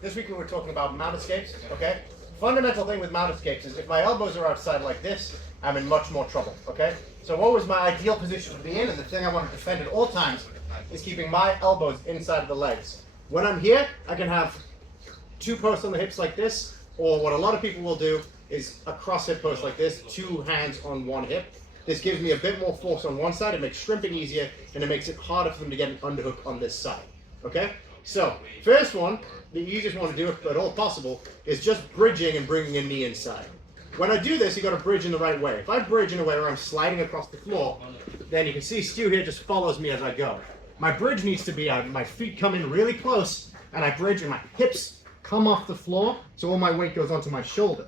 This week we were talking about mount escapes, okay? Fundamental thing with mount escapes is if my elbows are outside like this, I'm in much more trouble, okay? So what was my ideal position to be in, and the thing I want to defend at all times, is keeping my elbows inside of the legs. When I'm here, I can have two posts on the hips like this, or what a lot of people will do is a cross hip post like this, two hands on one hip. This gives me a bit more force on one side, it makes shrimping easier, and it makes it harder for them to get an underhook on this side, okay? So, first one, the easiest one to do if at all possible, is just bridging and bringing a knee inside. When I do this, you got to bridge in the right way. If I bridge in a way where I'm sliding across the floor, then you can see Stu here just follows me as I go. My bridge needs to be, my feet come in really close, and I bridge and my hips come off the floor, so all my weight goes onto my shoulder.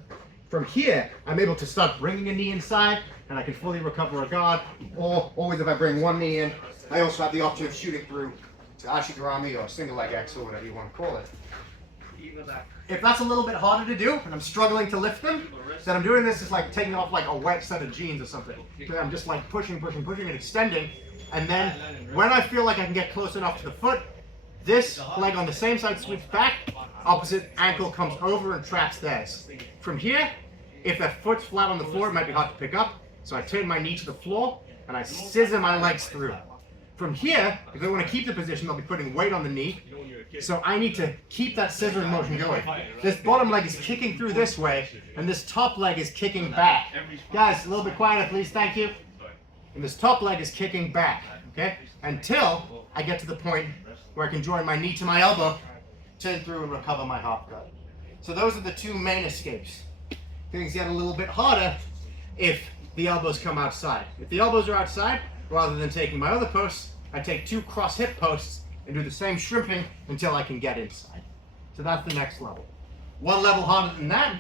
From here, I'm able to start bringing a knee inside, and I can fully recover a guard, or always if I bring one knee in, I also have the option of shooting through to Ashigarami or single leg X or whatever you want to call it. If that's a little bit harder to do, and I'm struggling to lift them, then I'm doing this is like taking off like a wet set of jeans or something. So I'm just like pushing and extending, and then when I feel like I can get close enough to the foot, this leg on the same side sweeps back, opposite ankle comes over and traps theirs. From here, if that foot's flat on the floor, it might be hard to pick up, so I turn my knee to the floor, and I scissor my legs through. From here, if I want to keep the position, I'll be putting weight on the knee, so I need to keep that scissoring motion going. This bottom leg is kicking through this way, and this top leg is kicking back. Guys, a little bit quieter, please, thank you. And this top leg is kicking back, okay? Until I get to the point where I can join my knee to my elbow, turn through and recover my half guard. So those are the two main escapes. Things get a little bit harder if the elbows come outside. If the elbows are outside, rather than taking my other posts, I take two cross hip posts and do the same shrimping until I can get inside. So that's the next level. One level harder than that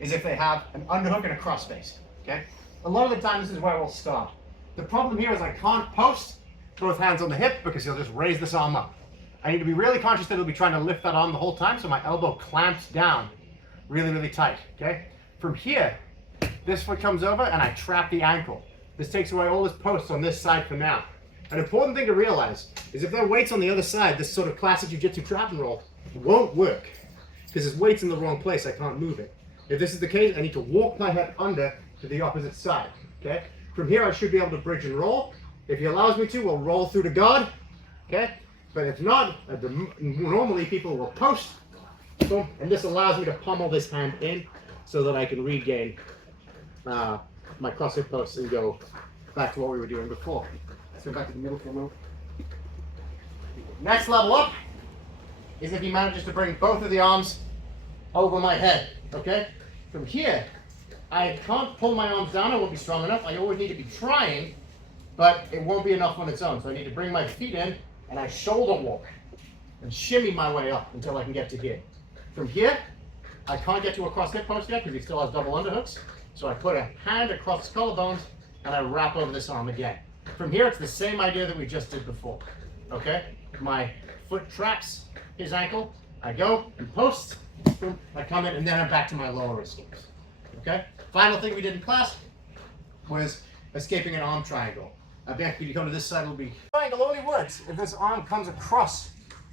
is if they have an underhook and a cross face, okay? A lot of the time this is where we'll start. The problem here is I can't post both hands on the hip because he'll just raise this arm up. I need to be really conscious that he'll be trying to lift that arm the whole time, so my elbow clamps down really, really tight, okay? From here, this foot comes over and I trap the ankle. This takes away all his posts on this side for now. An important thing to realize is if there are weights on the other side, this sort of classic jiu-jitsu trap and roll won't work because his weight's in the wrong place, I can't move it. If this is the case, I need to walk my head under to the opposite side, okay? From here, I should be able to bridge and roll. If he allows me to, we'll roll through the guard, okay? But if not, normally people will post, boom, and this allows me to pummel this hand in so that I can regain my cross hip post and go back to what we were doing before. Let's go back to the middle for a moment. Next level up is if he manages to bring both of the arms over my head, okay? From here, I can't pull my arms down, I won't be strong enough. I always need to be trying, but it won't be enough on its own. So I need to bring my feet in and I shoulder walk and shimmy my way up until I can get to here. From here, I can't get to a cross hip post yet because he still has double underhooks. So I put a hand across the collarbones and I wrap over this arm again. From here, it's the same idea that we just did before, okay? My foot traps his ankle, I go and post, boom, I come in, and then I'm back to my lower escapes, okay? Final thing we did in class was escaping an arm triangle. If you come to this side, it'll be triangle only works if this arm comes across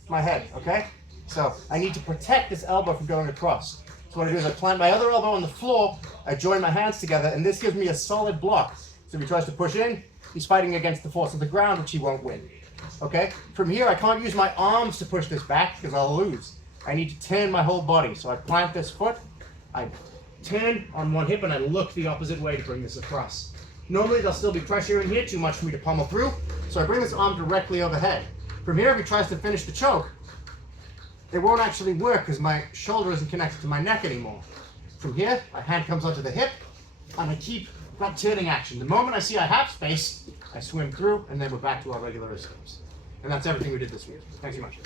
my head, okay? So I need to protect this elbow from going across. So what I do is I plant my other elbow on the floor, I join my hands together, and this gives me a solid block. So if he tries to push in, he's fighting against the force of the ground, which he won't win. Okay? From here, I can't use my arms to push this back because I'll lose. I need to turn my whole body. So I plant this foot, I turn on one hip, and I look the opposite way to bring this across. Normally, there'll still be pressure in here, too much for me to pummel through. So I bring this arm directly overhead. From here, if he tries to finish the choke, it won't actually work because my shoulder isn't connected to my neck anymore. From here, my hand comes onto the hip, and I keep that turning action. The moment I see I have space, I swim through, and then we're back to our regular escapes. And that's everything we did this week. Thanks so much.